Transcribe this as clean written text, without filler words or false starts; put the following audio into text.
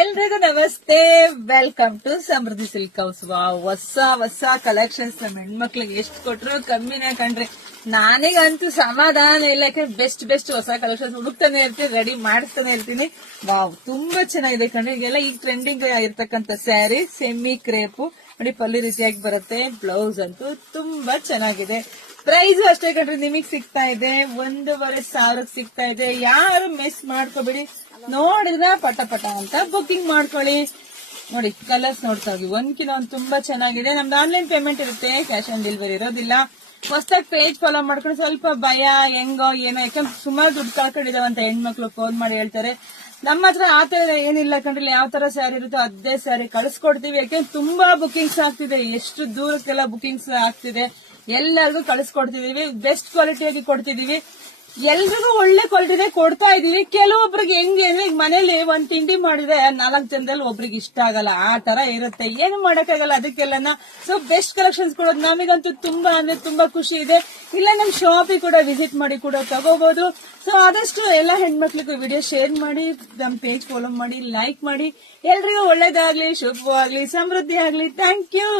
ಎಲ್ರಿಗೂ ನಮಸ್ತೆ. Welcome to Samriddhi silk house. ಹೊಸ ಕಲೆಕ್ಷನ್ಸ್ ನಮ್ಮ ಹೆಣ್ಮಕ್ಳಿಗೆ ಎಷ್ಟು ಕೊಟ್ರು ಕಮ್ಮಿನೇ ಕಣ್ರಿ. ನನಗಂತೂ ಸಮಾಧಾನ ಇಲ್ಲ. ಬೆಸ್ಟ್ ಹೊಸ ಕಲೆಕ್ಷನ್ಸ್ ಹುಡುಕ್ತಾನೆ ಇರ್ತೀನಿ, ರೆಡಿ ಮಾಡಿಸ್ತಾನೆ ಇರ್ತೀನಿ. ತುಂಬಾ ಚೆನ್ನಾಗಿದೆ ಕಣ್ರಿ. ಈಗೆಲ್ಲ ಈಗ ಟ್ರೆಂಡಿಂಗ್ ಇರ್ತಕ್ಕಂಥ ಸ್ಯಾರಿ ಸೆಮಿ ಕ್ರೇಪು ನೋಡಿ, ಪಲ್ಲು ರೀತಿಯಾಗಿ ಬರುತ್ತೆ. ಬ್ಲೌಸ್ ಅಂತೂ ತುಂಬಾ ಚೆನ್ನಾಗಿದೆ. ಪ್ರೈಸ್ ಅಷ್ಟೇ ಕಣ್ರಿ, ನಿಮಗ್ ಸಿಗ್ತಾ ಇದೆ 1,500 ಸಿಗ್ತಾ ಇದೆ. ಯಾರು ಮಿಸ್ ಮಾಡ್ಕೋಬೇಡಿ, ನೋಡಿದ್ರ ಪಟ ಅಂತ ಬುಕಿಂಗ್ ಮಾಡ್ಕೊಳ್ಳಿ. ನೋಡಿ ಕಲರ್ಸ್ ನೋಡ್ತಾ ಹೋಗಿ, ಒಂದ್ಕಿನ ಒಂದ್ ತುಂಬಾ ಚೆನ್ನಾಗಿದೆ. ನಮ್ದು ಆನ್ಲೈನ್ ಪೇಮೆಂಟ್ ಇರುತ್ತೆ, ಕ್ಯಾಶ್ ಆನ್ ಡೆಲಿವರಿ ಇರೋದಿಲ್ಲ. ಹೊಸದಾಗಿ ಪೇಜ್ ಫಾಲೋ ಮಾಡ್ಕೊಂಡು ಸ್ವಲ್ಪ ಭಯ ಹೆಂಗೋ ಏನೋ, ಯಾಕಂದ್ರೆ ಸುಮಾರು ದುಡ್ಡು ಕಳ್ಕೊಂಡಿದಾವಂತ ಹೆಣ್ಮಕ್ಳು ಫೋನ್ ಮಾಡಿ ಹೇಳ್ತಾರೆ. ನಮ್ಮ ಹತ್ರ ಆತರ ಏನಿಲ್ಲ ಕಣ್ರಿ, ಯಾವ ತರ ಸ್ಯಾರಿ ಇರುತ್ತೋ ಅದೇ ಸ್ಯಾರಿ ಕಳಿಸ್ಕೊಡ್ತೀವಿ. ಯಾಕೆಂದ್ರೆ ತುಂಬಾ ಬುಕಿಂಗ್ಸ್ ಆಗ್ತಿದೆ, ಎಷ್ಟು ದೂರಕ್ಕೆಲ್ಲ ಬುಕಿಂಗ್ಸ್ ಆಗ್ತಿದೆ. ಎಲ್ಲರಿಗೂ ಕಳಿಸ್ಕೊಡ್ತಿದೀವಿ, ಬೆಸ್ಟ್ ಕ್ವಾಲಿಟಿಯಾಗಿ ಕೊಡ್ತಿದೀವಿ. ಎಲ್ರಿಗೂ ಒಳ್ಳೆ ಕ್ವಾಲಿಟಿನೇ ಕೊಡ್ತಾ ಇದೀವಿ. ಕೆಲವೊಬ್ರಿಗೆ ಹೆಂಗೆ ಅಂದ್ರೆ, ಈಗ ಮನೇಲಿ ಒಂದ್ ತಿಂಡಿ ಮಾಡಿದ್ರೆ 4 ಜನದಲ್ಲಿ ಒಬ್ರಿಗೆ ಇಷ್ಟ ಆಗಲ್ಲ, ಆ ತರ ಇರುತ್ತೆ. ಏನು ಮಾಡಕ್ಕಾಗಲ್ಲ ಅದಕ್ಕೆಲ್ಲನ. ಸೊ ಬೆಸ್ಟ್ ಕಲೆಕ್ಷನ್ಸ್ ಕೊಡೋದು ನಮಗಂತೂ ತುಂಬಾ ಅಂದ್ರೆ ತುಂಬಾ ಖುಷಿ ಇದೆ. ಇಲ್ಲ ನಮ್ ಶಾಪಿಗೆ ಕೂಡ ವಿಸಿಟ್ ಮಾಡಿ ಕೂಡ ತಗೋಬಹುದು. ಸೊ ಆದಷ್ಟು ಎಲ್ಲ ಹೆಣ್ಮಕ್ಳಿಗೂ ವಿಡಿಯೋ ಶೇರ್ ಮಾಡಿ, ನಮ್ ಪೇಜ್ ಫಾಲೋ ಮಾಡಿ, ಲೈಕ್ ಮಾಡಿ. ಎಲ್ರಿಗೂ ಒಳ್ಳೇದಾಗ್ಲಿ, ಶುಭವಾಗ್ಲಿ, ಸಮೃದ್ಧಿ ಆಗ್ಲಿ. Thank you.